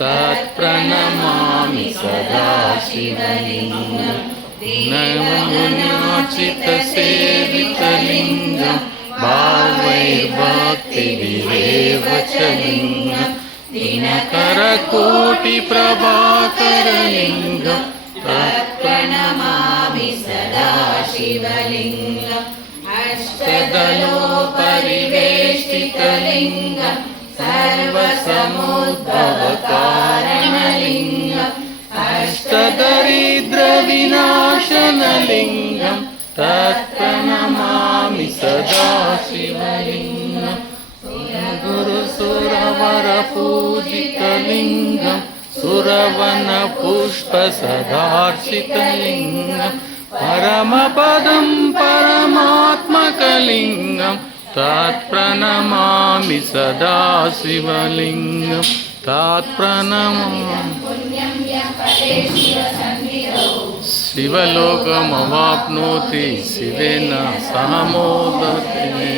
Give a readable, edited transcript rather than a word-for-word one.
तत्प्रणमामि सदा शिवलिङ्गं नवमुनिर्चितसेवितलिङ्गं भावैर्भक्तिभिरेव च लिङ्गं दिनकरकोटिप्रभाकरलिङ्गं तत्प्रणमामि सदा शिवलिङ्गम् अष्टदलोपरिवेष्टितलिङ्गं सर्वसमुद्भवकारणलिङ्गम् अष्टदरिद्रविनाशनलिङ्गं तत्प्रणमामि सदा शिवलिङ्गम् गुरुसुरवरपूजितलिङ्गं सुरवनपुष्पसदार्चितलिङ्गं परमपदं परमात्मकलिङ्गं तत्प्रणमामि सदा शिवलिङ्गं तत्प्रणमामि शिवलोकमवाप्नोति शिवेन सह मोदते।